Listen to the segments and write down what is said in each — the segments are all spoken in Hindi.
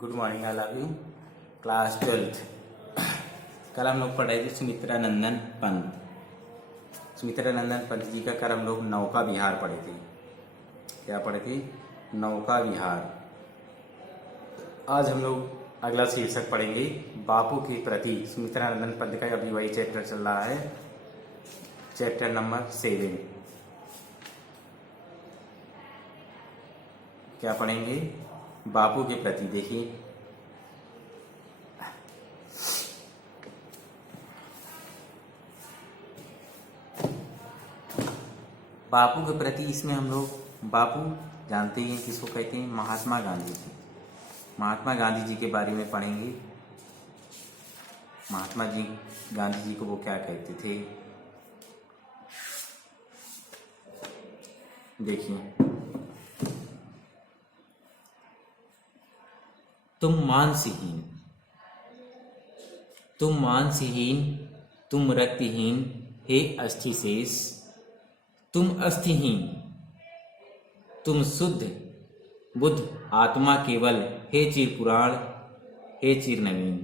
Good morning I love you. Class 12th। कल हम लोग पढ़े थे सुमित्रा नंदन पंत। सुमित्रा नंदन पंत जी का कल हम लोग नौका विहार पढ़े थे। क्या पढ़े थे? नौका विहार। आज हम लोग अगला शीर्षक पढ़ेंगे बापू के प्रति। सुमित्रा नंदन पंत का अभी वही चैप्टर चल रहा है, चैप्टर नंबर 7। क्या पढ़ेंगे? बापू के प्रति। देखिए, बापू के प्रति इसमें हम लोग बापू जानते हैं किसको कहते हैं? महात्मा गांधी जी। महात्मा गांधी जी के बारे में पढ़ेंगे। महात्मा जी गांधी जी को वो क्या कहते थे? देखिए, तुम मांसहीन, तुम मांसहीन, तुम रक्तहीन, हे अस्थि शेष, तुम अस्थिहीन, तुम शुद्ध बुद्ध आत्मा केवल, हे चिर पुराण, हे चिर नवीन,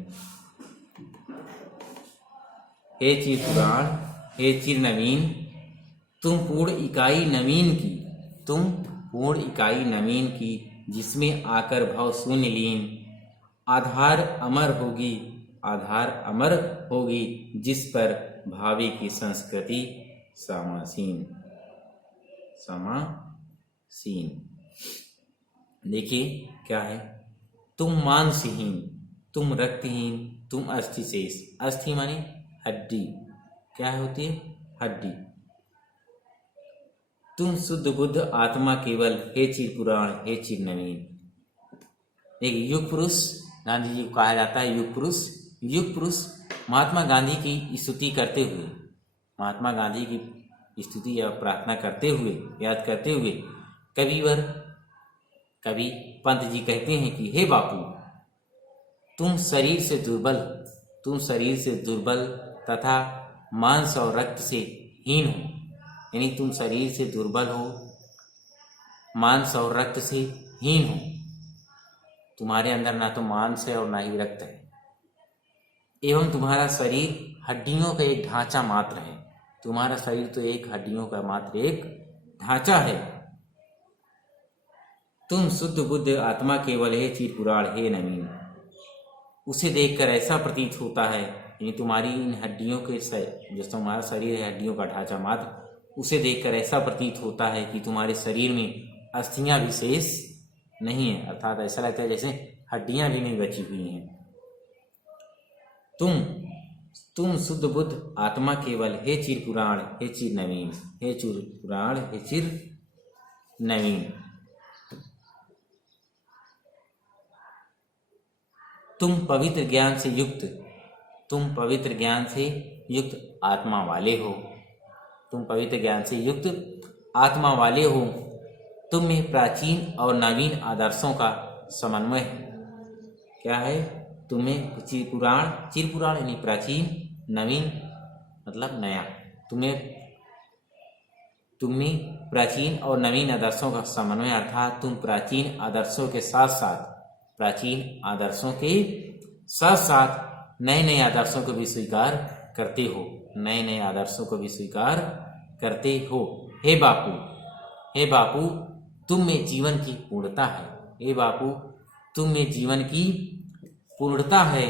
हे चिर पुराण, हे चिर नवीन, तुम पूर्ण इकाई नवीन की, तुम पूर्ण इकाई नवीन की, जिसमें आकर भाव शून्य लीन, आधार अमर होगी, आधार अमर होगी, जिस पर भावी की संस्कृति समासीन, समासीन। देखिए क्या है? तुम मांसहीन, तुम रक्तहीन, तुम अस्थि शेष। अस्थि माने हड्डी। क्या होती है? हड्डी। तुम शुद्ध बुद्ध आत्मा केवल, हे चिर पुराण, हे चिर नवीन। एक युग पुरुष गांधी जी को कहा जाता है। युग पुरुष, युग पुरुष महात्मा गांधी की स्तुति करते हुए, महात्मा गांधी की स्तुति या प्रार्थना करते हुए, याद करते हुए कवि पंत जी कहते हैं कि हे बापू, तुम शरीर से दुर्बल, तुम शरीर से दुर्बल तथा मांस और रक्त से हीन हो। यानी तुम शरीर से दुर्बल हो, मांस और रक्त से हीन हो। तुम्हारे अंदर ना तो मांस है और ना ही रक्त है, एवं तुम्हारा शरीर हड्डियों का एक ढांचा मात्र है। तुम्हारा शरीर तो एक हड्डियों का मात्र एक ढांचा है। तुम शुद्ध बुद्ध आत्मा केवल, हे चिर पुराण, हे नवीन। उसे देखकर ऐसा प्रतीत होता है, यानी तुम्हारी इन हड्डियों के जो तुम्हारा शरीर है हड्डियों का ढांचा मात्र, उसे देखकर ऐसा प्रतीत होता है कि तुम्हारे शरीर में अस्थियां भी शेष नहीं है। अर्थात ऐसा लगता है जैसे हड्डियां भी नहीं बची हुई हैं। तुम शुद्ध बुद्ध आत्मा केवल, हे चिर पुराण, हे चिर नवीन, हे चिर पुराण, हे चिर नवीन। तुम पवित्र ज्ञान से युक्त, तुम पवित्र ज्ञान से युक्त आत्मा वाले हो। तुम पवित्र ज्ञान से युक्त आत्मा वाले हो। तुम में प्राचीन और नवीन आदर्शों का समन्वय है। क्या है? तुम्हें चिर पुराण यानी प्राचीन, नवीन मतलब नया। तुम्हें प्राचीन और नवीन आदर्शों का समन्वय, अर्थात तुम प्राचीन आदर्शों के साथ साथ, प्राचीन आदर्शों के साथ साथ नए नए आदर्शों को भी स्वीकार करते हो, नए नए आदर्शों को भी स्वीकार करते हो। हे बापू, हे बापू, तुम में जीवन की पूर्णता है। हे बापू, तुम में जीवन की पूर्णता है,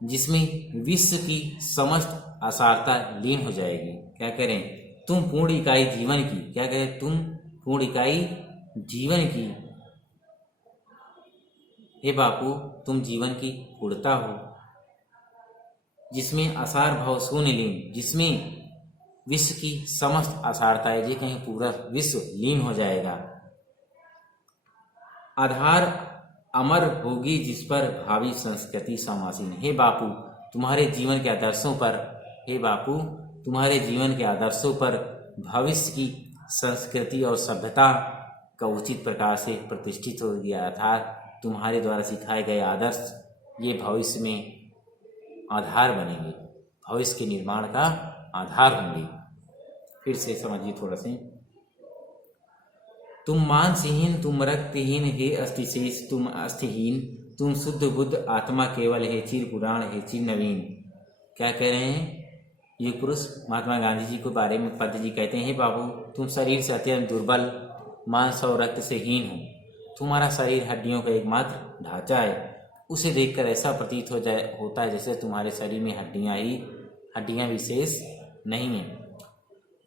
जिसमें विश्व की समस्त असारता लीन हो जाएगी। क्या करें? तुम पूर्ण इकाई जीवन की, क्या करें? तुम पूर्ण इकाई जीवन की। हे बापू, तुम जीवन की पूर्णता हो, जिसमें असार भाव शून्य लीन, जिसमें विश्व की समस्त असारता है, जी कहीं पूरा विश्व लीन हो जाएगा। आधार अमर होगी, जिस पर भावी संस्कृति समासीन। हे बापू, तुम्हारे जीवन के आदर्शों पर, हे बापू, तुम्हारे जीवन के आदर्शों पर भविष्य की संस्कृति और सभ्यता का उचित प्रकार से प्रतिष्ठित हो गया। अर्थात तुम्हारे द्वारा सिखाए गए आदर्श ये भविष्य में आधार बनेंगे, भविष्य के निर्माण का आधार होंगे। फिर से समझिए थोड़ा से। तुम मांसहीन, तुम रक्तहीन, हे अस्थिशेष तुम अस्थिहीन, तुम शुद्ध बुद्ध आत्मा केवल, हे चिर पुराण, हे चिर नवीन। क्या कह रहे हैं युग पुरुष महात्मा गांधी जी के बारे में? पंत जी कहते हैं, हे बाबू, तुम शरीर से अत्यंत दुर्बल, मांस और रक्त से हीन हो। तुम्हारा शरीर हड्डियों का एकमात्र ढांचा है। उसे देखकर ऐसा प्रतीत होता है जैसे तुम्हारे शरीर में हड्डियां विशेष नहीं है।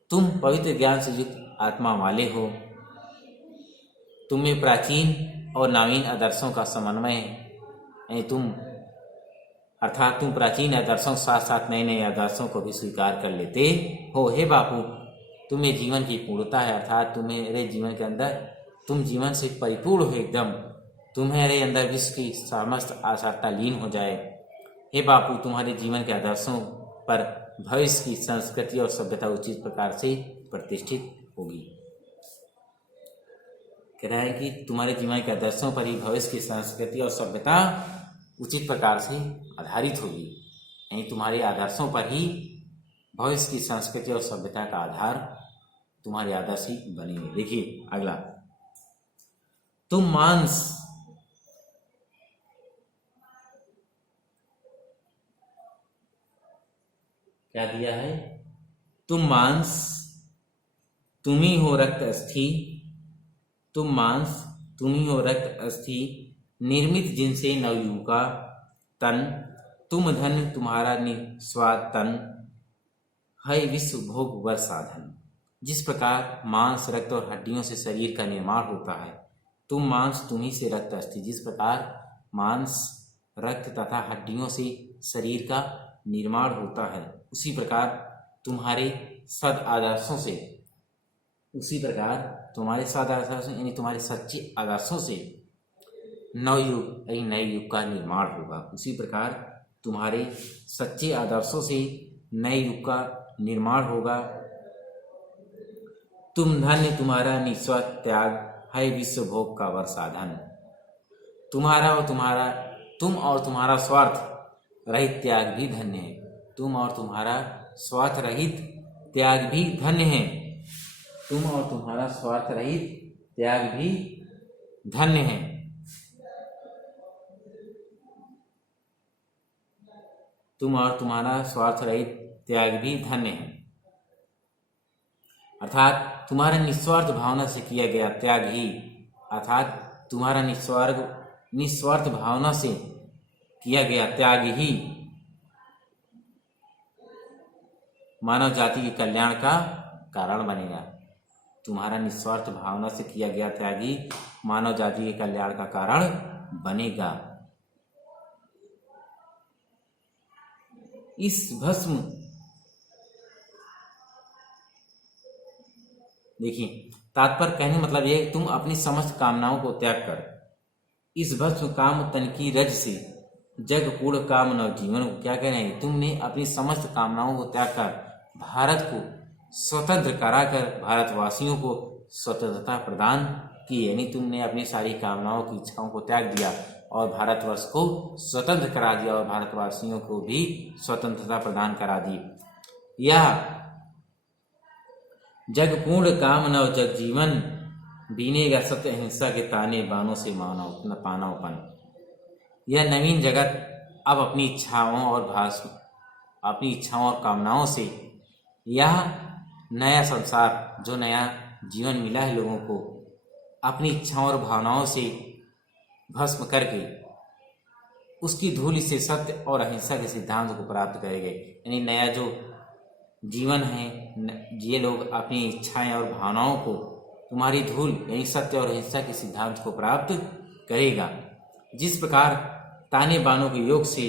तुम पवित्र ज्ञान से युक्त आत्मा वाले हो। तुम्हें प्राचीन और नवीन आदर्शों का समन्वय है। तुम प्राचीन आदर्शों के साथ साथ नए नए आदर्शों को भी स्वीकार कर लेते हो। हे बापू, तुम्हें जीवन की पूर्णता है, अर्थात तुम्हारे जीवन के अंदर तुम जीवन से परिपूर्ण हो एकदम। तुम्हारे अंदर विश्व की समस्त आशाता लीन हो जाए। हे बापू, तुम्हारे जीवन के आदर्शों पर भविष्य की संस्कृति और सभ्यता उचित प्रकार से प्रतिष्ठित होगी। कह रहा है कि तुम्हारे जीवन के आदर्शों पर ही भविष्य की संस्कृति और सभ्यता उचित प्रकार से आधारित होगी। यानी तुम्हारे आदर्शों पर ही भविष्य की संस्कृति और सभ्यता का आधार तुम्हारे आदर्श ही बनेंगे। देखिए अगला, तुम मांस क्या दिया है? तुम मांस, तुम ही हो रक्त अस्थि। तुम मांस, तुम ही हो रक्त अस्थि, निर्मित जिनसे नवयुग का तन। तुम धन, तुम्हारा निस्वाद तन, है विश्व भोग वर साधन। जिस प्रकार मांस, रक्त और हड्डियों से शरीर का निर्माण होता है, तुम मांस, तुम्ही से रक्त अस्थि। जिस प्रकार मांस, रक्त तथा हड्डियों से शरीर का निर्माण होता है, उसी प्रकार तुम्हारे सद आदर्शों से, यानी तुम्हारे सच्चे आदर्शों से नवयुग यानी नए युग का निर्माण होगा। उसी प्रकार तुम्हारे सच्चे आदर्शों से नए युग का निर्माण होगा। तुम धन्य, तुम्हारा निस्वार्थ त्याग, है विश्व भोग का वर साधन। तुम और तुम्हारा स्वार्थ रहित त्याग भी धन्य है। तुम और तुम्हारा स्वार्थ रहित त्याग भी धन्य है। तुम और तुम्हारा स्वार्थ रहित त्याग भी धन्य है। तुम और तुम्हारा स्वार्थ रहित त्याग भी धन्य है, अर्थात तुम्हारा निस्वार्थ भावना से किया गया त्याग ही, अर्थात तुम्हारा निस्वार्थ भावना से किया गया त्याग ही मानव जाति के कल्याण का कारण बनेगा। तुम्हारा निस्वार्थ भावना से किया गया त्याग ही मानव जाति के कल्याण का कारण बनेगा। इस भस्म, देखिए तात्पर्य कहने मतलब यह, तुम अपनी समस्त कामनाओं को त्याग कर इस भस्म काम तन की रज से जग पूर्ण काम नव जीवन को, क्या कह रहे हैं, तुमने अपनी समस्त कामनाओं को त्याग कर भारत को स्वतंत्र कराकर भारतवासियों को स्वतंत्रता प्रदान की। यानी तुमने अपनी सारी कामनाओं की इच्छाओं को त्याग दिया और भारतवर्ष को स्वतंत्र करा दिया और भारतवासियों को भी स्वतंत्रता प्रदान करा दी। यह जग पूर्ण काम नव जग जीवन, बीनेगा सत्य अहिंसा के ताने बानों से मानव पानवपन। यह नवीन जगत अब अपनी इच्छाओं और कामनाओं से, यह नया संसार, जो नया जीवन मिला है लोगों को, अपनी इच्छाओं और भावनाओं से भस्म करके उसकी धूलि से सत्य और अहिंसा के सिद्धांत को प्राप्त करेंगे। यानी नया जो जीवन है, ये लोग अपनी इच्छाएं और भावनाओं को तुम्हारी धूल यानी सत्य और अहिंसा के सिद्धांत को प्राप्त करेगा। जिस प्रकार ताने बानों के योग से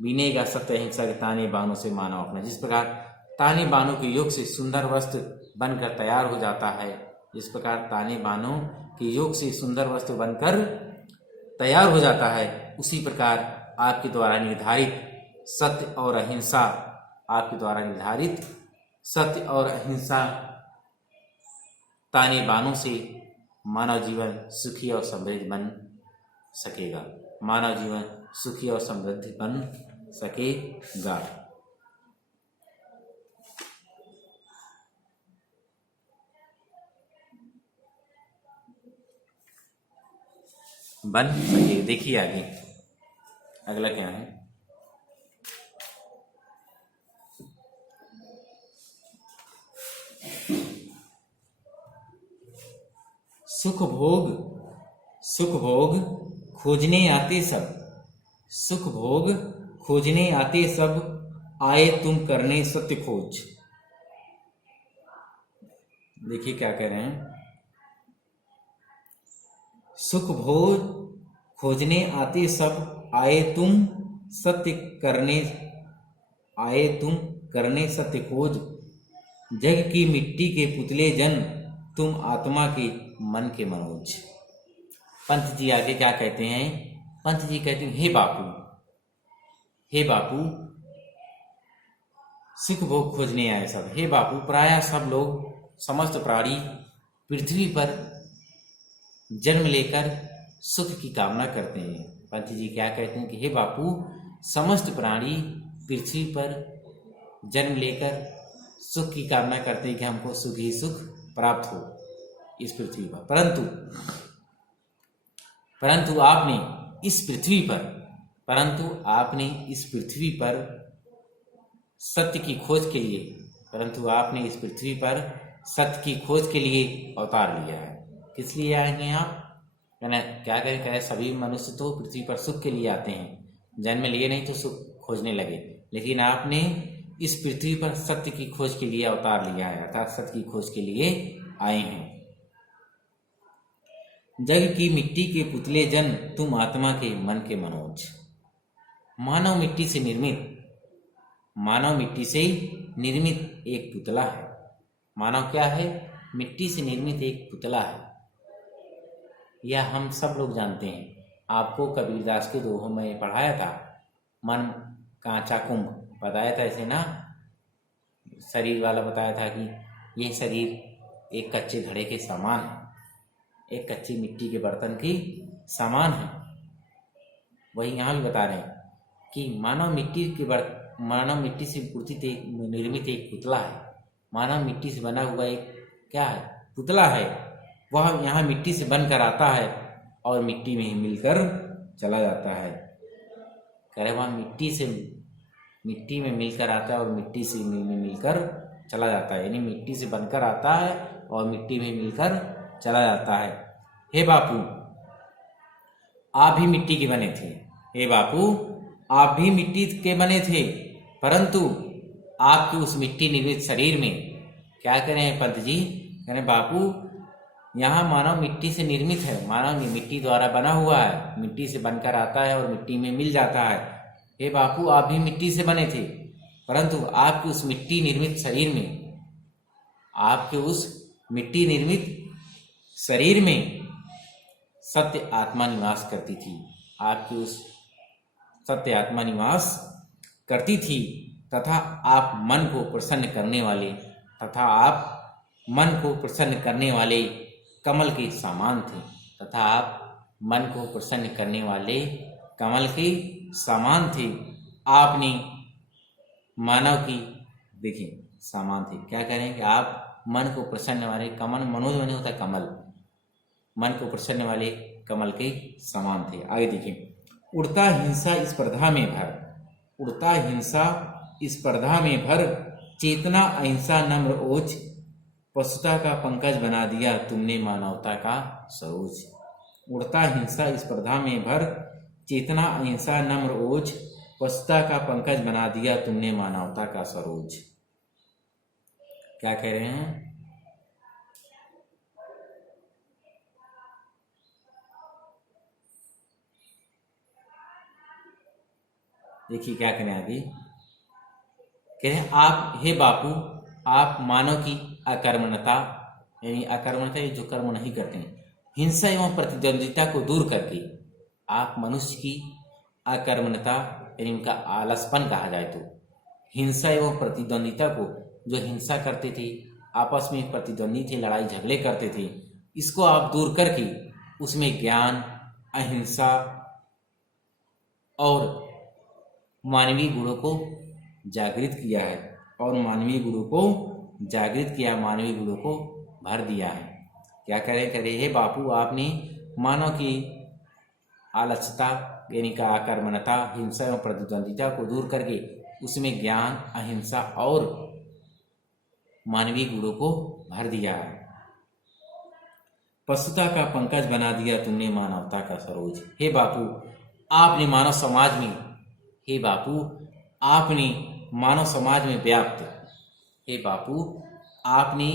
बीनेगा सत्य अहिंसा के ताने बानों से मानव अपना, जिस प्रकार ताने बानों के योग से सुंदर वस्त्र बनकर तैयार हो जाता है, जिस प्रकार ताने बानों के योग से सुंदर वस्त्र बनकर तैयार हो जाता है, उसी प्रकार आपके द्वारा निर्धारित सत्य और अहिंसा, आपके द्वारा निर्धारित सत्य और अहिंसा ताने बानों से मानव जीवन सुखी और समृद्ध बन सकेगा। मानव जीवन सुखी और समृद्ध बन सकेगा। बन सके। देखिए आगे अगला क्या है। सुख भोग खोजने आते सब, सुख भोग खोजने आते सब, आए तुम करने सत्य खोज। देखिए क्या कह रहे हैं। सुख भोग खोजने आते सब, आए तुम सत्य करने, आए तुम करने सत्य खोज। जग की मिट्टी के पुतले जन, तुम आत्मा के मन के मनोज। पंत जी आगे क्या कहते हैं। पंत जी कहते हैं, हे बापू, हे बापू, सुख भोग खोजने आए सब। हे बापू, प्रायः सब लोग, समस्त प्राणी पृथ्वी पर जन्म लेकर सुख की कामना करते हैं। पंत जी क्या कहते हैं कि हे बापू, समस्त प्राणी पृथ्वी पर जन्म लेकर सुख की कामना करते हैं कि हमको सुख ही सुख प्राप्त हो इस पृथ्वी पर। परंतु आपने इस पृथ्वी पर सत्य की खोज के लिए, अवतार लिया है। किस लिए आए हैं आप? क्या करें, सभी मनुष्य तो पृथ्वी पर सुख के लिए आते हैं, जन्म लिए नहीं तो सुख खोजने लगे, लेकिन आपने इस पृथ्वी पर सत्य की खोज के लिए अवतार लिया है, अर्थात सत्य की खोज के लिए आए हैं। जग की मिट्टी के पुतले जन, तुम आत्मा के मन के मनोज। मानव मिट्टी से निर्मित एक पुतला है। मानव क्या है? मिट्टी से निर्मित एक पुतला है। यह हम सब लोग जानते हैं। आपको कबीरदास के दोहों में पढ़ाया था, मन कांचा कुंभ बताया था इसे ना, शरीर वाला बताया था कि यह शरीर एक कच्चे घड़े के समान है, एक कच्ची मिट्टी के बर्तन की समान है। वही यहाँ भी बता रहे हैं कि मानव मिट्टी से निर्मित एक पुतला है। मानव मिट्टी से बना हुआ एक क्या है? पुतला है। वह यहाँ मिट्टी से बनकर आता है और मिट्टी में ही मिलकर चला जाता है। कह रहे वह मिट्टी में मिलकर आता है और मिट्टी से मिलकर चला जाता है, यानी मिट्टी से बनकर आता है और मिट्टी में मिलकर चला जाता है। हे बापू, आप भी मिट्टी के बने थे। हे बापू, आप भी मिट्टी के बने थे, परंतु आपके उस मिट्टी निर्मित शरीर में क्या कह रहे हैं पंत जी? कह रहे बापू, यहाँ मानव मिट्टी से निर्मित है, मानव मिट्टी द्वारा बना हुआ है, मिट्टी से बनकर आता है और मिट्टी में मिल जाता है। हे बापू, आप भी मिट्टी से बने थे, परंतु आपके उस मिट्टी निर्मित शरीर में सत्य आत्मा निवास करती थी। आपकी उस सत्य आत्मा निवास करती थी तथा आप मन को प्रसन्न करने वाले कमल के समान थे। आपने मानव की समान थे। क्या कह रहे हैं कि आप मन को प्रसन्न वाले कमल, मनोज मन होता है कमल, मन को प्रसन्न वाले कमल के समान थे। आगे देखिए, उड़ता हिंसा स्पर्धा में भर, चेतना अहिंसा नम्र ओज, पशुता का पंकज बना दिया तुमने मानवता का सरोज। उड़ता हिंसा स्पर्धा में भर, चेतना अहिंसा नम्र ओज, पशुता का पंकज बना दिया तुमने मानवता का सरोज। क्या कह रहे हैं? देखिए क्या करें आगे। कह रहे हैं आप, हे बापू, आप मानव की अकर्मण्यता, यानी अकर्मण्यता जो कर्म नहीं करते हैं, हिंसा एवं प्रतिद्वंदिता को दूर करके आप मनुष्य की अकर्मण्यता यानी उनका आलसपन कहा जाए तो, हिंसा एवं प्रतिद्वंदिता को, जो हिंसा करते थे, आपस में प्रतिद्वंदी थे, लड़ाई झगड़े करते थे, इसको आप दूर करके उसमें ज्ञान, अहिंसा और मानवीय गुणों को जागृत किया है मानवीय गुणों को भर दिया है। क्या करें? करे हे बापू, आपने मानव की आलस्यता यानी का आकर्मणता, हिंसा एवं प्रतिद्वंदिता को दूर करके उसमें ज्ञान, अहिंसा और मानवीय गुणों को भर दिया है। पशुता का पंकज बना दिया तुमने मानवता का सरोज। हे बापू, आपने मानव समाज में, हे बापू आपने मानव समाज में व्याप्त, हे बापू आपने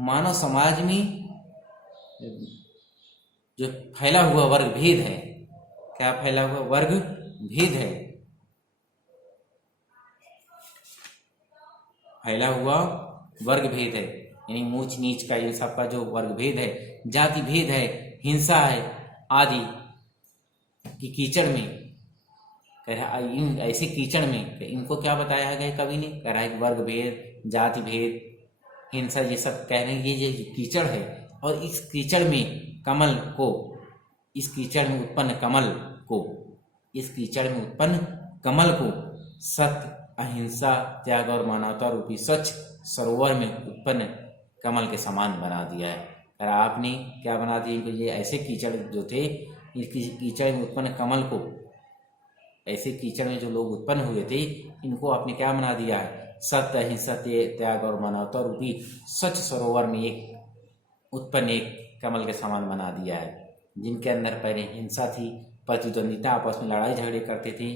मानव समाज में जो फैला हुआ वर्ग भेद है, क्या फैला हुआ वर्ग भेद है, फैला हुआ वर्ग भेद है, यानी ऊंच नीच का इन सब का जो वर्ग भेद है, जाति भेद है, हिंसा है आदि की कीचड़ में, कह रहा इन ऐसे कीचड़ में इनको क्या बताया गया कवि ने, कह रहा है वर्ग भेद, जाति भेद, हिंसा, ये सब कह रहे हैं ये कीचड़ है। और इस कीचड़ में कमल को, इस कीचड़ में उत्पन्न कमल को, इस कीचड़ में उत्पन्न कमल को सत्य, अहिंसा, त्याग और मानवता रूपी स्वच्छ सरोवर में उत्पन्न कमल के समान बना दिया है। और आपने क्या बना दिया इनको, ये ऐसे कीचड़ जो थे, इस कीचड़ में उत्पन्न कमल को, ऐसे कीचड़ में जो लोग उत्पन्न हुए थे इनको आपने क्या बना दिया है, सत्य, अहिंसा, त्याग और मानवता रूपी स्वच्छ सरोवर में एक उत्पन्न एक कमल के समान बना दिया है। जिनके अंदर पहले हिंसा थी, प्रतिद्वंदिता, आपस में लड़ाई झगड़े करते थे,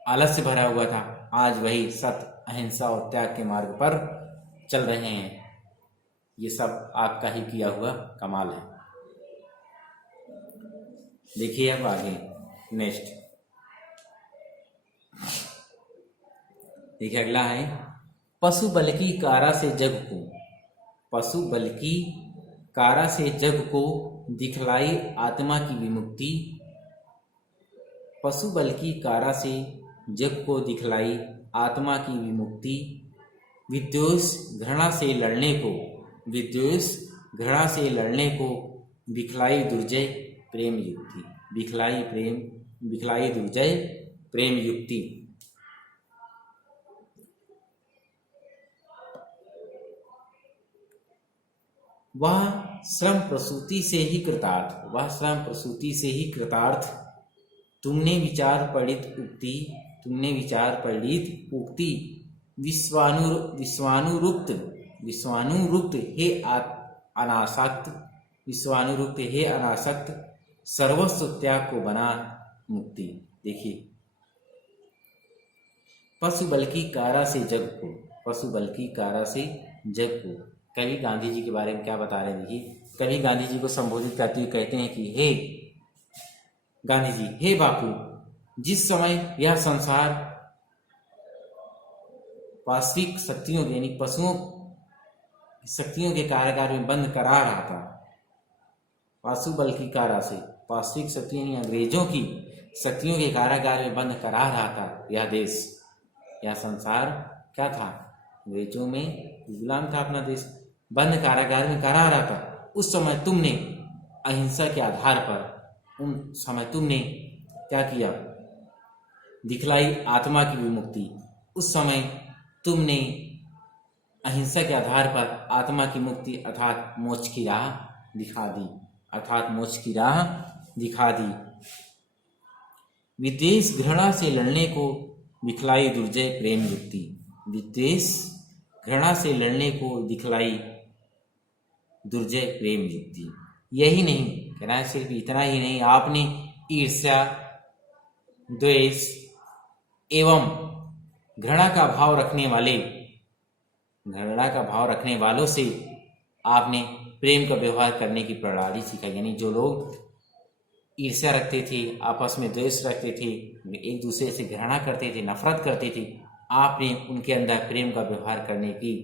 आलस्य भरा हुआ था, आज वही सत्य, अहिंसा और त्याग के मार्ग पर चल रहे हैं। ये सब आपका ही किया हुआ कमाल है। देखिए अब आगे नेक्स्ट देखिए, अगला है पशु बल की कारा से जग को, पशु बल की कारा से जग को दिखलाई आत्मा की विमुक्ति, पशु बल की कारा से जग को दिखलाई आत्मा की विमुक्ति, विद्वेष घृणा से लड़ने को, विद्वेष घृणा से लड़ने को दिखलाई दुर्जय प्रेम युक्ति, दिखलाई दुर्जय प्रेम युक्ति। वह श्रम प्रसूति से ही कृतार्थ, वह श्रम प्रसूति से ही कृतार्थ, तुमने विचार पढ़ित उक्ति, तुमने विचार पढ़ित उक्ति, विश्वानुरुक्त हे अनासक्त, विश्वानुरुक्त हे अनासक्त, सर्वस्व त्याग को बना मुक्ति। देखिए, पशु बल की कारा से जग को, पशु बल की कारा से जग को, कवि गांधी जी के बारे में क्या बता रहे हैं। देखिए, कवि गांधी जी को संबोधित करते हुए कहते हैं कि हे गांधी जी, हे बापू, जिस समय यह संसार पाश्विक शक्तियों यानी पशुओं शक्तियों के कारागार में बंद करा रहा था, पशु बल की कारा से, पाश्विक शक्तियों यानी अंग्रेजों की शक्तियों के कारागार में बंद करा रहा था, यह देश, यह संसार क्या था, अंग्रेजों में गुलाम था अपना देश, बंद कारागार में करा रहा था। उस समय तुमने अहिंसा के आधार पर, उन समय तुमने क्या किया, दिखलाई आत्मा की विमुक्ति, उस समय तुमने अहिंसा के आधार पर आत्मा की मुक्ति अर्थात मोक्ष की राह दिखा दी, अर्थात मोक्ष की राह दिखा दी। विद्वेष घृणा से लड़ने को दिखलाई दुर्जय प्रेम युक्ति, विद्वेष घृणा से लड़ने को दिखलाई दुर्जय प्रेम युक्ति। यही नहीं कहना है, सिर्फ इतना ही नहीं, आपने ईर्ष्या, द्वेष एवं घृणा का भाव रखने वाले, घृणा का भाव रखने वालों से आपने प्रेम का व्यवहार करने की प्रणाली सिखाई। यानी जो लोग ईर्ष्या रखते थे, आपस में द्वेष रखते थे, एक दूसरे से घृणा करते थे, नफरत करते थे, आपने उनके अंदर प्रेम का व्यवहार करने की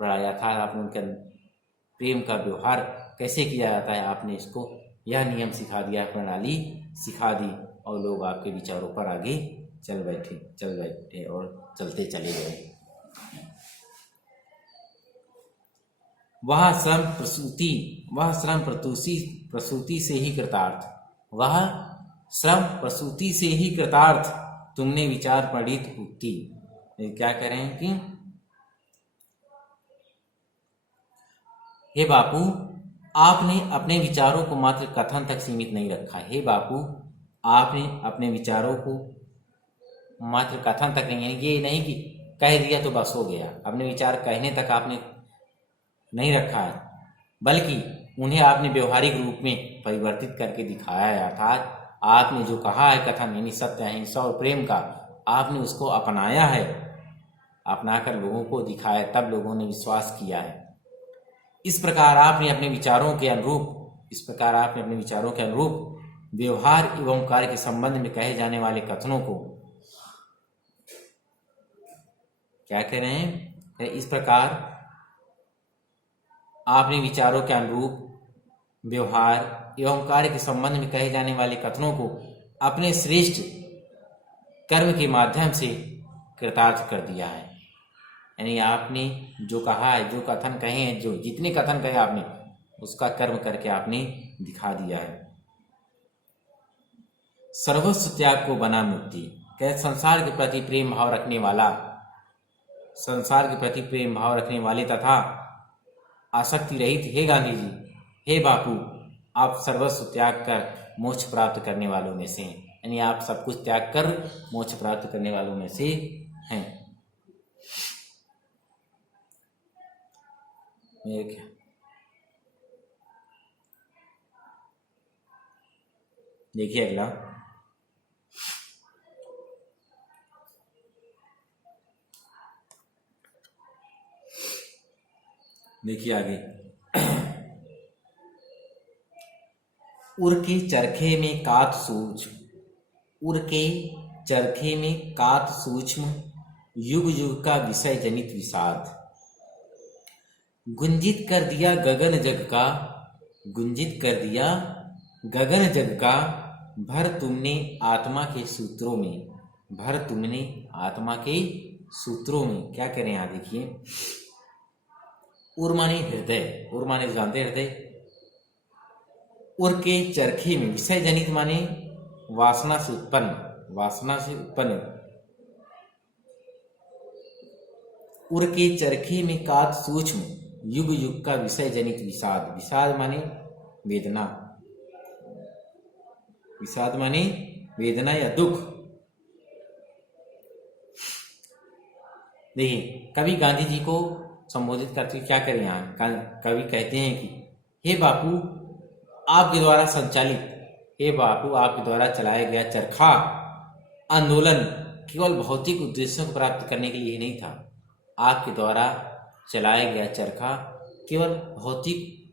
पढ़ाया था। आपने उनके अंदर प्रेम का व्यवहार कैसे किया जाता है, आपने इसको यह नियम सिखा दिया, प्रणाली सिखा दी, और लोग आपके विचारों पर आगे चल बैठे और चलते चले गए। वह श्रम प्रसूति से ही कृतार्थ, वह श्रम प्रसूति से ही कृतार्थ, तुमने विचार पढ़ित उक्ति। क्या कह रहे हैं कि हे बापू, आपने अपने विचारों को मात्र कथन तक सीमित नहीं रखा। हे बापू, आपने अपने विचारों को मात्र कथन तक नहीं, यानी कि ये नहीं कि कह दिया तो बस हो गया, अपने विचार कहने तक आपने नहीं रखा है, बल्कि उन्हें आपने व्यवहारिक रूप में परिवर्तित करके दिखाया है। अर्थात आपने जो कहा है कथन, यानी सत्य, अहिंसा और प्रेम का, आपने उसको अपनाया है, अपनाकर लोगों को दिखाया, तब लोगों ने विश्वास किया है। इस प्रकार आपने अपने विचारों के अनुरूप व्यवहार एवं कार्य के संबंध में कहे जाने वाले कथनों को क्या कह रहे हैं? इस प्रकार आपने विचारों के अनुरूप व्यवहार एवं कार्य के संबंध में कहे जाने वाले कथनों को अपने श्रेष्ठ कर्म के माध्यम से कृतार्थ कर दिया है। यानी आपने जो कहा है, जो कथन कहे हैं, जो जितने कथन कहे आपने, उसका कर्म करके आपने दिखा दिया है। सर्वस्व त्याग को बना मुक्ति। कह संसार के प्रति प्रेम भाव रखने वाले तथा आसक्ति रहित हे गांधी जी, हे बापू, आप सर्वस्व त्याग कर मोक्ष प्राप्त करने वालों में से हैं। यानी आप सब कुछ त्याग कर मोक्ष प्राप्त करने वालों में से हैं। देखिए अगला, देखिए आगे, उर के चरखे में कात सूक्ष्म युग युग का विषय जनित विषाद, गुंजित कर दिया गगन जग का भर तुमने आत्मा के सूत्रों में। क्या करें यहाँ देखिए, उर माने हृदय, उर माने जानते हृदय, उर के चरखे में, विषय जनित माने वासना से उत्पन्न, उर के चरखे में कात सूक्ष्म युग युग का विषय जनित विषाद माने वेदना या दुख। देखिए, कवि गांधी जी को संबोधित करते क्या करें यहाँ, कवि कहते हैं कि हे बापू, आपके द्वारा चलाया गया चरखा आंदोलन केवल भौतिक उद्देश्यों को प्राप्त करने के लिए नहीं था। आपके द्वारा चलाया गया चरखा केवल भौतिक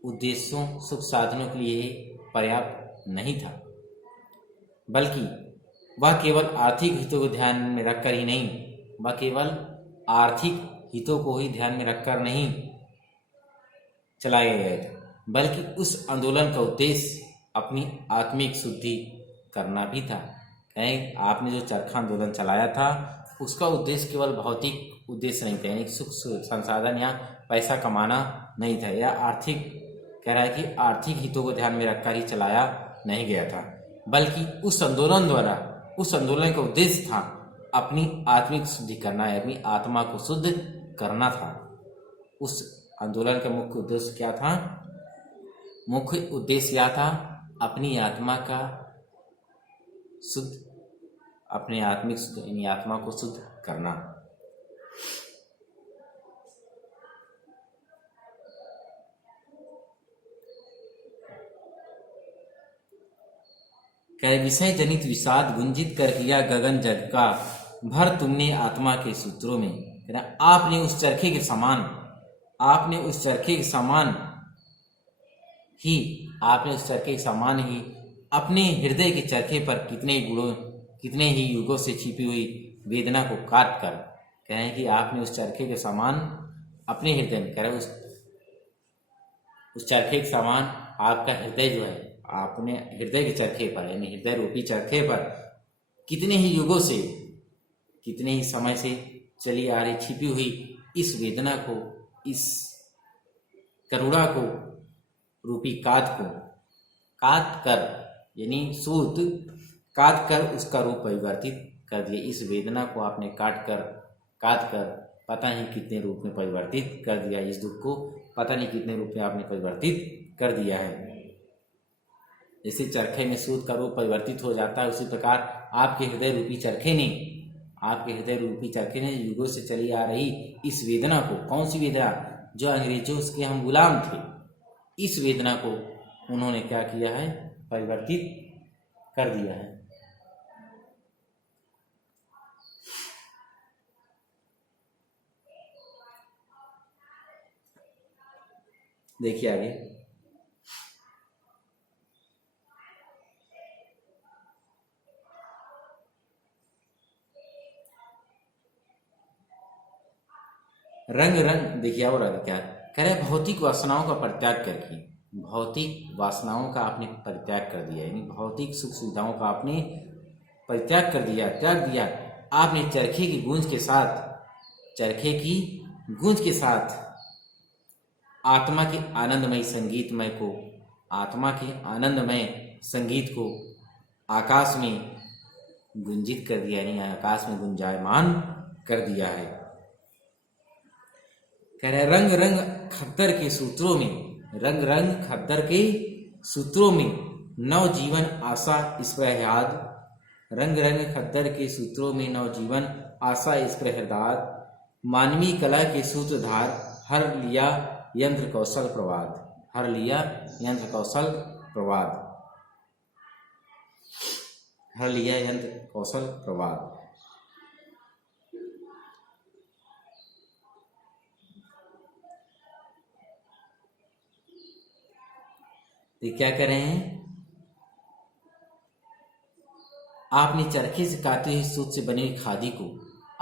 उद्देश्यों, सुख साधनों के लिए पर्याप्त नहीं था, बल्कि वह केवल आर्थिक हितों को ध्यान में रखकर नहीं चलाया गया था, बल्कि उस आंदोलन का उद्देश्य अपनी आत्मिक शुद्धि करना भी था। कहें आपने जो चरखा आंदोलन चलाया था, उसका उद्देश्य केवल भौतिक उद्देश्य नहीं था, यानी सुख संसाधन या पैसा कमाना नहीं था, या आर्थिक हितों को ध्यान में रखकर ही चलाया नहीं गया था, बल्कि उस आंदोलन का उद्देश्य था अपनी आत्मिक शुद्धि करना है, अपनी आत्मा को शुद्ध करना था। उस आंदोलन का मुख्य उद्देश्य क्या था? मुख्य उद्देश्य यह था अपनी आत्मा का शुद्ध, अपने आत्मिक शुद्ध, यानी आत्मा को शुद्ध करना। कह विषय जनित विषाद गुंजित कर किया गगन जग का भर तुमने आत्मा के सूत्रों में। आपने उस चरखे के समान ही अपने हृदय के चरखे पर कितने ही युगों से छिपी हुई वेदना को काट कर, कहें कि आपने उस चरखे के समान अपने हृदय में, कह रहे उस चरखे के समान आपका हृदय जो है, आपने हृदय के चरखे पर, यानी हृदय रूपी चरखे पर कितने ही युगों से, कितने ही समय से चली आ रही छिपी हुई इस वेदना को, इस करुणा को, रूपी काट कर, यानी सूत काट कर उसका रूप परिवर्तित कर दिया। इस वेदना को आपने काट कर पता नहीं कितने रूप में परिवर्तित कर दिया, इस दुख को पता नहीं कितने रूप में आपने परिवर्तित कर दिया है। जैसे चरखे में सूत का रूप परिवर्तित हो जाता है, उसी प्रकार आपके हृदय रूपी चरखे ने, आपके हृदय रूपी चरखे ने युगों से चली आ रही इस वेदना को, कौन सी वेदना, जो अंग्रेजों के हम गुलाम थे, इस वेदना को उन्होंने क्या किया है, परिवर्तित कर दिया है। देखिए आगे, रंग रंग, देखिए और आगे क्या कह रहे, भौतिक वासनाओं का परित्याग करके, भौतिक वासनाओं का आपने परित्याग कर दिया, यानी भौतिक सुख सुविधाओं का आपने परित्याग कर दिया, त्याग दिया। आपने चरखे की गूंज के साथ, चरखे की गूंज के साथ आत्मा के आनंदमय संगीतमय को, आत्मा के आनंदमय संगीत को आकाश में गुंजित कर दिया, यानी आकाश में गुंजायमान कर दिया है। कह रहे रंग रंग खद्दर के सूत्रों में, रंग रंग खद्दर के सूत्रों में नवजीवन आशा स्पृहयाद, रंग रंग खद्दर के सूत्रों में नवजीवन आशा स्पृहदाद, मानवीय कला के सूत्रधार हर लिया यंत्र कौशल प्रवाद, हर लिया यंत्र कौशल प्रवाद, हर लिया यंत्र कौशल प्रवाद। तो क्या कर रहे हैं, आपने चरखे से काती हुई सूत से बनी खादी को,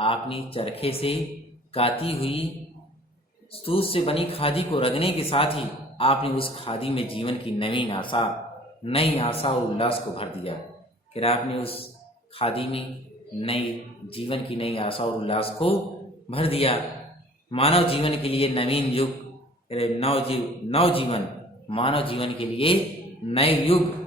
आपने चरखे से काती हुई सूत से बनी खादी को रगने के साथ ही आपने उस खादी में जीवन की नवीन आशा, नई आशा और उल्लास को भर दिया। फिर आपने उस खादी में नई जीवन की नई आशा और उल्लास को भर दिया। मानव जीवन के लिए नवीन युग, नवजीवन, मानव जीवन के लिए नए युग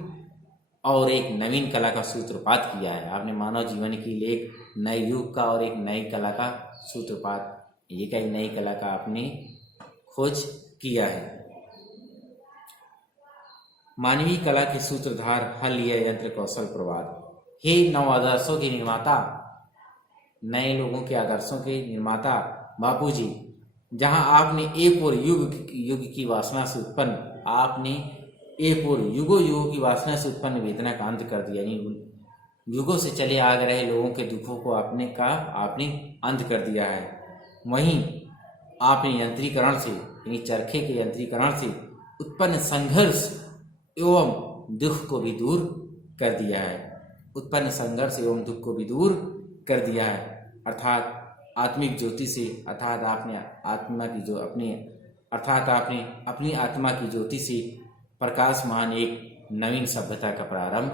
और एक नवीन कला का सूत्रपात किया है। आपने मानव जीवन के लिए एक नए युग का और एक नई कला का सूत्रपात, ये कई नई कला का आपने खोज किया है। मानवीय कला के सूत्रधार हल लिया यंत्र कौशल प्रवाद, हे नव आदर्शों के निर्माता, नए लोगों के आदर्शों के निर्माता बापूजी, जहां आपने एक और युग की वासना से उत्पन्न, आपने एक और युगों युगों की वासना से उत्पन्न वेदना का अंत कर दिया, यानी युगों से चले आ रहे लोगों के दुखों को आपने अंत कर दिया है। वहीं आपने यंत्रीकरण से, यानी चरखे के यंत्रीकरण से उत्पन्न संघर्ष एवं दुख को भी दूर कर दिया है, उत्पन्न संघर्ष एवं दुख को भी दूर कर दिया है। अर्थात आत्मिक ज्योति से, अर्थात आपने आत्मा की जो अपने, अर्थात आपने अपनी आत्मा की ज्योति से प्रकाशमान एक नवीन सभ्यता का प्रारंभ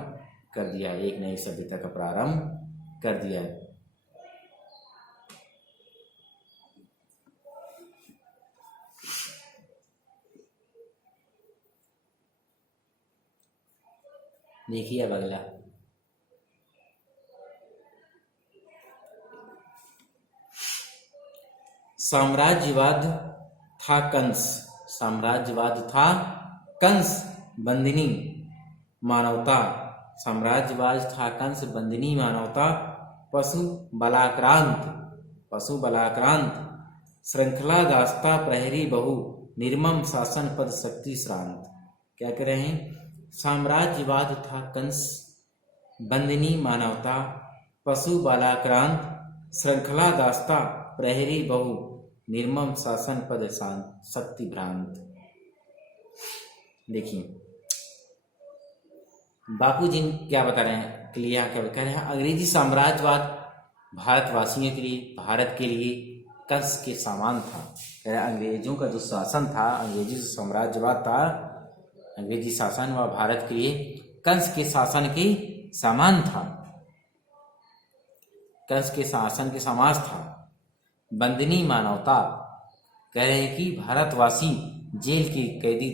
कर दिया है, एक नई सभ्यता का प्रारंभ कर दिया है। देखिए अब अगला, साम्राज्यवाद था कंस, साम्राज्यवाद था कंस बंदिनी मानवता, साम्राज्यवाद था कंस बंदिनी मानवता, पशु बलाक्रांत, पशु बलाक्रांत, श्रृंखला दास्ता प्रहरी बहु, निर्मम शासन पद शक्ति श्रांत। क्या कह रहे हैं, साम्राज्यवाद था कंस बंदिनी मानवता, पशु बालाक्रांत, श्रृंखला दास्ता प्रहरी बहु, निर्मम शासन पद शक्ति भ्रांत। देखिए बापू जी क्या बता रहे हैं, क्लियर क्या कह रहे हैं, अंग्रेजी साम्राज्यवाद भारतवासियों के लिए, भारत के लिए कंस के समान था। कह रहे अंग्रेजों का जो शासन था, अंग्रेजी जो साम्राज्यवाद था, अंग्रेजी शासन वह भारत के लिए कंस के शासन के समान था, कंस के शासन के समान था। बंदिनी मानवता, कह रहे हैं कि भारतवासी जेल की कैदी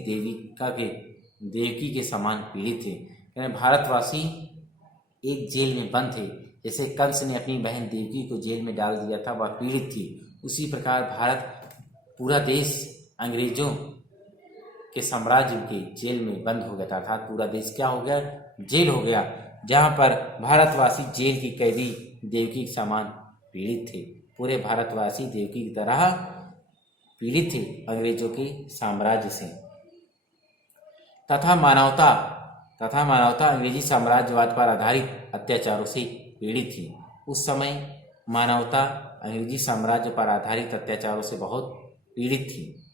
देवकी के समान पीड़ित थे। कह रहे भारतवासी एक जेल में बंद थे, जैसे कंस ने अपनी बहन देवकी को जेल में डाल दिया था, वह पीड़ित थी, उसी प्रकार भारत पूरा देश अंग्रेजों के साम्राज्य के जेल में बंद हो गया था, अर्थात पूरा देश क्या हो गया, जेल हो गया, जहाँ पर भारतवासी जेल की कैदी देवकी के समान पीड़ित थे। पूरे भारतवासी देवकी की तरह पीड़ित थे अंग्रेजों के साम्राज्य से। तथा मानवता अंग्रेजी साम्राज्यवाद पर आधारित अत्याचारों से पीड़ित थी। उस समय मानवता अंग्रेजी साम्राज्य पर आधारित अत्याचारों से बहुत पीड़ित थी।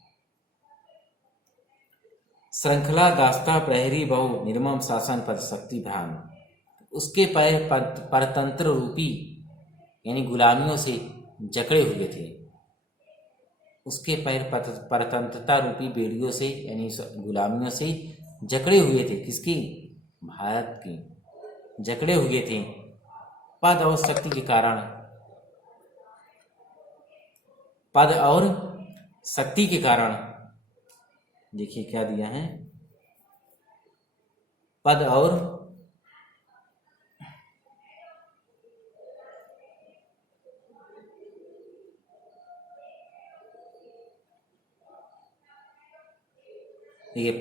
श्रृंखला दास्ता प्रहरी बहु निर्मम शासन पर शक्ति भ्रांत, उसके पैर परतंत्र रूपी यानी गुलामियों से जकड़े हुए थे। उसके पैर परतंत्रता रूपी बेड़ियों से यानी गुलामियों से जकड़े हुए थे। किसकी? भारत की जकड़े हुए थे। पद और शक्ति के कारण, पद और शक्ति के कारण, देखिए क्या दिया है, पद और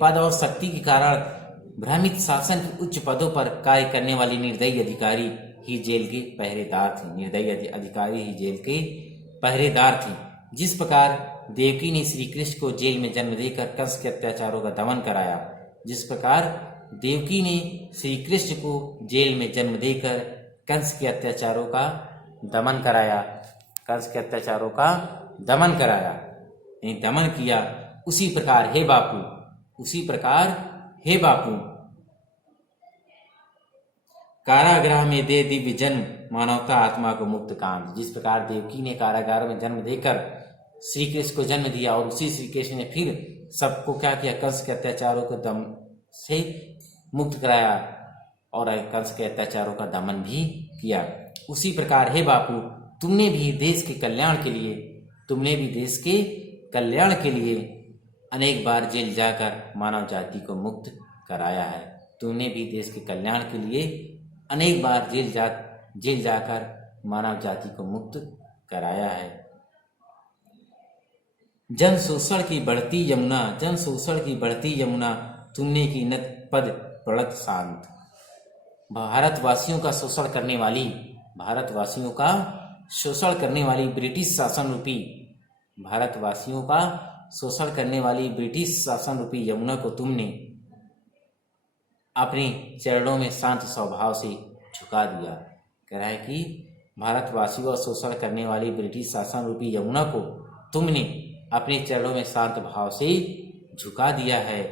पद और शक्ति के कारण भ्रमित शासन के उच्च पदों पर कार्य करने वाले निर्दयी अधिकारी ही जेल के पहरेदार थे। निर्दयी अधिकारी ही जेल के पहरेदार थे। जिस प्रकार देवकी ने श्री कृष्ण को जेल में जन्म देकर कंस के अत्याचारों का दमन कराया, जिस प्रकार देवकी ने श्री कृष्ण को जेल में जन्म देकर कंस के अत्याचारों का दमन कराया, कंस के अत्याचारों का दमन कराया, दमन किया, उसी प्रकार हे बापू कारागृह में दे दिव्य जन्म मानवता आत्मा को मुक्त कांत। जिस प्रकार देवकी ने कारागार में जन्म देकर श्री कृष्ण को जन्म दिया और उसी श्री कृष्ण ने फिर सबको क्या किया, कंस के अत्याचारों को दम से मुक्त कराया और कंस के अत्याचारों का दमन भी किया। उसी प्रकार हे बापू तुमने भी देश के कल्याण के लिए अनेक बार जेल जाकर मानव जाति को मुक्त कराया है। तुमने भी देश के कल्याण के लिए अनेक बार जेल जाकर मानव जाति को मुक्त कराया है। जन शोषण की बढ़ती यमुना तुमने की नत पद पड़त शांत। भारतवासियों का शोषण करने वाली ब्रिटिश शासन रूपी यमुना को तुमने अपने चरणों में शांत स्वभाव से झुका दिया। कह रहा है कि भारतवासियों का शोषण करने वाली ब्रिटिश शासन रूपी यमुना को तुमने अपने चरणों में शांत भाव से झुका दिया है।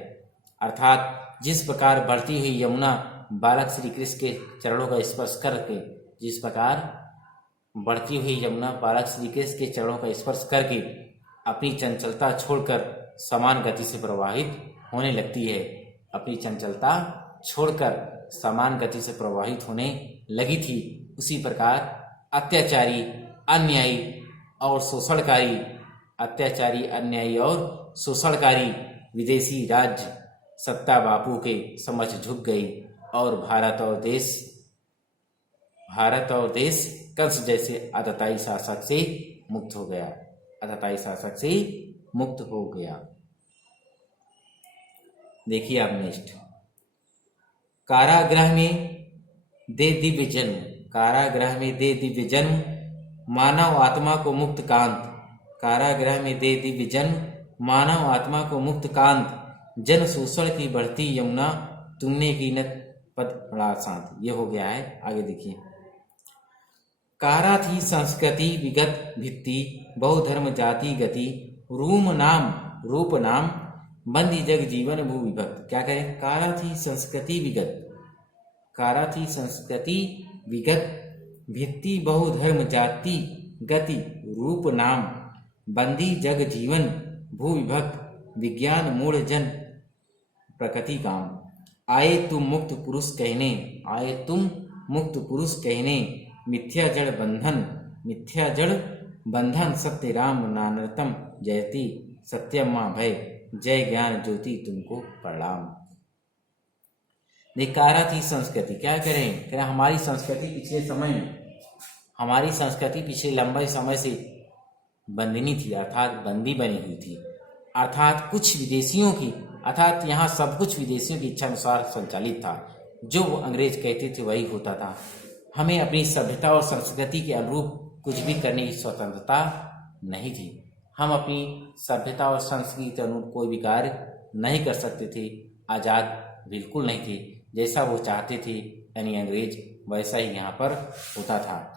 अर्थात जिस प्रकार बढ़ती हुई यमुना बालक श्री कृष्ण के चरणों का स्पर्श करके अपनी चंचलता छोड़कर समान गति से प्रवाहित होने लगती है, लगी थी। उसी प्रकार अत्याचारी अन्यायी और शोषणकारी विदेशी राज्य सत्ता बापू के समक्ष झुक गई और भारत और देश कंस जैसे आतताई शासक से मुक्त हो गया। देखिए आप नेक्स्ट, कारागृह में दे दिव्य जन्म मानव आत्मा को मुक्त कांत। कारागृह में दे दिव्य जन्म मानव आत्मा को मुक्त कांत। जन शोषण की बढ़ती यमुना तुमने की न पद पड़ा शांत। ये हो गया है, आगे देखिए। कारा थी संस्कृति विगत भित्ति बहुधर्म जाति गति रूप नाम बंदी जग जीवन भू विभक्त। क्या करें? कारा थी संस्कृति विगत भित्ति बहुधर्म जाति गति रूप नाम बंदी जग जीवन भू विभक्त विज्ञान मूढ़ जन प्रकृति काम। आए तुम मुक्त पुरुष कहने मिथ्या जड़ बंधन सत्य राम नानरतम जयति सत्यम माँ भय जय ज्ञान ज्योति तुमको प्रणाम। कारा थी संस्कृति, क्या करें? हमारी संस्कृति पिछले लंबे समय से बंदिनी थी, अर्थात बंदी बनी हुई थी। अर्थात कुछ विदेशियों की अर्थात यहाँ सब कुछ विदेशियों की इच्छा अनुसार संचालित था। जो वो अंग्रेज कहते थे वही होता था। हमें अपनी सभ्यता और संस्कृति के अनुरूप कुछ भी करने की स्वतंत्रता नहीं थी। हम अपनी सभ्यता और संस्कृति के अनुरूप कोई भी कार्य नहीं कर सकते थे। आज़ाद बिल्कुल नहीं थे। जैसा वो चाहते थे यानी अंग्रेज, वैसा ही यहाँ पर होता था।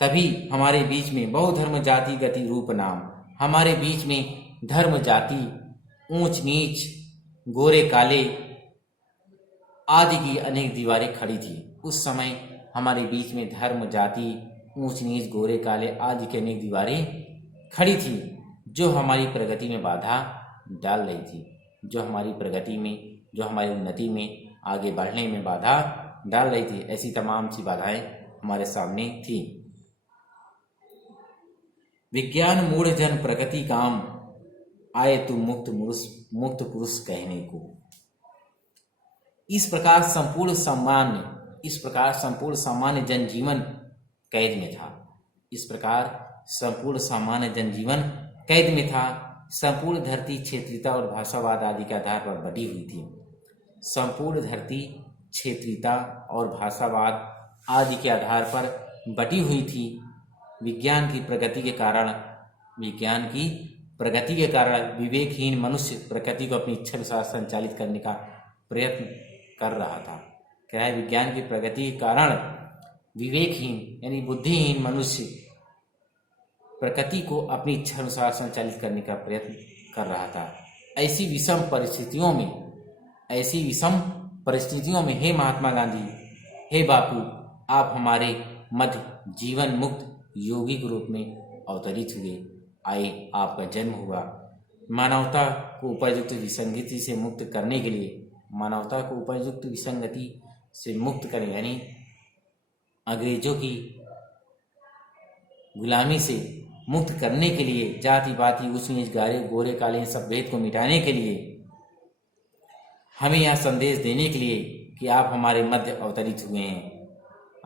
तभी हमारे बीच में बहुधर्म जाति गति रूप नाम, हमारे बीच में धर्म जाति ऊंच नीच गोरे काले आदि की अनेक दीवारें खड़ी थी। उस समय हमारे बीच में धर्म जाति ऊंच नीच गोरे काले आदि की अनेक दीवारें खड़ी थी, जो हमारी प्रगति में बाधा डाल रही थी, जो हमारी प्रगति में, जो हमारी उन्नति में, आगे बढ़ने में बाधा डाल रही थी। ऐसी तमाम सी बाधाएं हमारे सामने थी। विज्ञान मूढ़ जन प्रगति काम, आए तू मुक्त पुरुष कहने को। इस प्रकार संपूर्ण सामान्य जनजीवन कैद में था। इस प्रकार संपूर्ण सामान्य जनजीवन कैद में था। संपूर्ण धरती क्षेत्रीयता और भाषावाद आदि के आधार पर बटी हुई थी। संपूर्ण धरती क्षेत्रीयता और भाषावाद आदि के आधार पर बटी हुई थी। विज्ञान की प्रगति के कारण विवेकहीन मनुष्य प्रकृति को अपनी इच्छा अनुसार संचालित करने का प्रयत्न कर रहा था। क्या है? विज्ञान की प्रगति के कारण विवेकहीन यानी बुद्धिहीन मनुष्य प्रकृति को अपनी इच्छा अनुसार संचालित करने का प्रयत्न कर रहा था। ऐसी विषम परिस्थितियों में हे महात्मा गांधी, हे बापू, आप हमारे मध्य जीवन मुक्त योगी के रूप में अवतरित हुए, आए, आपका जन्म हुआ। मानवता को उपयुक्त विसंगति से मुक्त करने के लिए, मानवता को उपयुक्त विसंगति से मुक्त करें यानी अंग्रेजों की गुलामी से मुक्त करने के लिए, जाति पाति ऊंच नीच गोरे काले सब भेद को मिटाने के लिए, हमें यह संदेश देने के लिए कि आप हमारे मध्य अवतरित हुए हैं।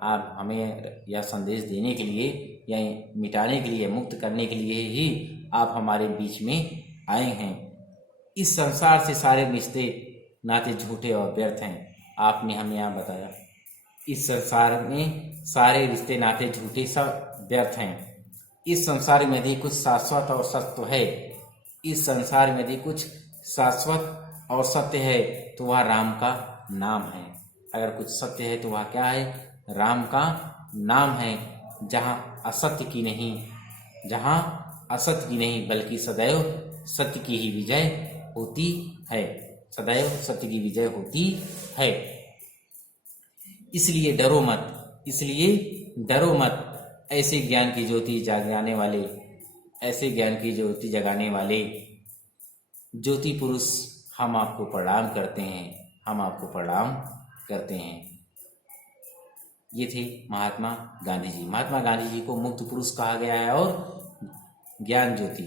आप हमें यह संदेश देने के लिए या मिटाने के लिए, मुक्त करने के लिए ही आप हमारे बीच में आए हैं। इस संसार से सारे रिश्ते नाते झूठे और व्यर्थ हैं। आपने हमें यहाँ बताया इस संसार में सारे रिश्ते नाते झूठे सब व्यर्थ हैं। इस संसार में यदि कुछ शाश्वत और सत्य है, इस संसार में यदि कुछ शाश्वत और सत्य है तो वह राम का नाम है। अगर कुछ सत्य है तो वह क्या है? राम का नाम है। जहाँ असत्य की नहीं बल्कि सदैव सत्य की ही विजय होती है। सदैव सत्य की विजय होती है। इसलिए डरो मत। ऐसे ज्ञान की ज्योति जगाने वाले ज्योति पुरुष, हम आपको प्रणाम करते हैं। ये थे महात्मा गांधी जी। महात्मा गांधी जी को मुक्त पुरुष कहा गया है और ज्ञान ज्योति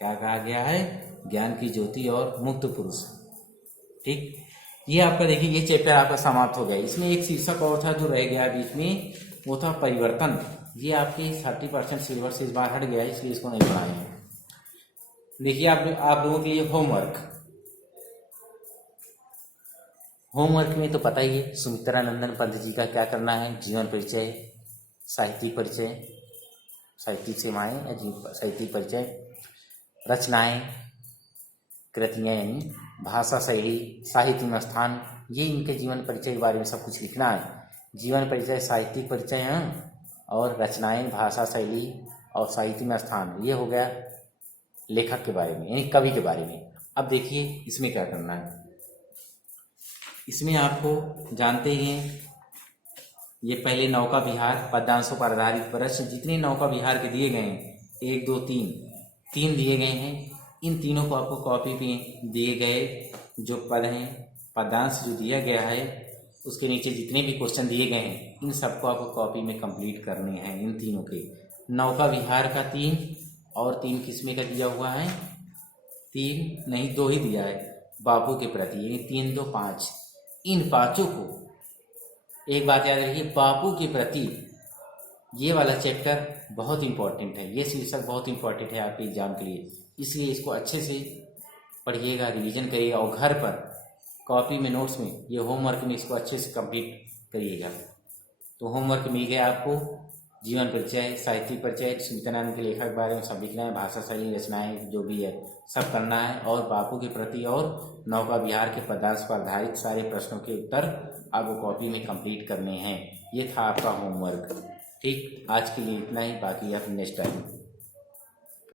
क्या कहा गया है? ज्ञान की ज्योति और मुक्त पुरुष। ठीक, ये आपका देखिए, ये चैप्टर आपका समाप्त हो गया। इसमें एक शीर्षक और था जो रह गया बीच में, वो था परिवर्तन। ये आपके 30% सिलेबस से इस बार हट गया है, इसलिए इसको नहीं पढ़ाए हैं। देखिए आप लोगों के लिए होमवर्क में तो पता ही है सुमित्रा नंदन पंत जी का क्या करना है। जीवन परिचय, साहित्यिक परिचय, साहित्यिक सेवाएं, साहित्यिक परिचय, रचनाएं, कृतियां यानी भाषा शैली, साहित्य में स्थान, ये इनके जीवन परिचय के बारे में सब कुछ लिखना है। जीवन परिचय, साहित्यिक परिचय हैं और रचनाएं, भाषा शैली और साहित्य में स्थान, ये हो गया लेखक के बारे में यानी कवि के बारे में। अब देखिए इसमें क्या करना है। इसमें आपको जानते ही हैं, ये पहले नौका विहार पद्यांशों पर आधारित प्रश्न जितने नौका विहार के दिए गए हैं, 1 2 3 दिए गए हैं। इन तीनों को आपको कॉपी पे दिए गए जो पद हैं, पद्यांश जो दिया गया है उसके नीचे जितने भी क्वेश्चन दिए गए हैं, इन सबको आपको कॉपी में कंप्लीट करने हैं। इन तीनों के नौका विहार का 3 और 3 किस्में का दिया हुआ है, 3 नहीं 2 ही दिया है बापू के प्रति, यानी 3 2 5। इन पांचों को एक बात याद रखिए, बापू के प्रति ये वाला चैप्टर बहुत इंपॉर्टेंट है। ये शीर्षक बहुत इंपॉर्टेंट है आपके एग्जाम के लिए, इसलिए इसको अच्छे से पढ़िएगा, रिवीजन करिएगा और घर पर कॉपी में, नोट्स में, ये होमवर्क में इसको अच्छे से कंप्लीट करिएगा। तो होमवर्क मिल गया आपको, जीवन परिचय, साहित्य परिचय, स्मृतिनारायण के लेखक के बारे में सब लिखना है, भाषा शैली, रचनाएं जो भी है सब करना है, और बापू के प्रति और नौका विहार के पदार्थ पर आधारित सारे प्रश्नों के उत्तर आपको कॉपी में कंप्लीट करने हैं। ये था आपका होमवर्क। ठीक, आज के लिए इतना ही, बाकी आप नेक्स्ट टाइम।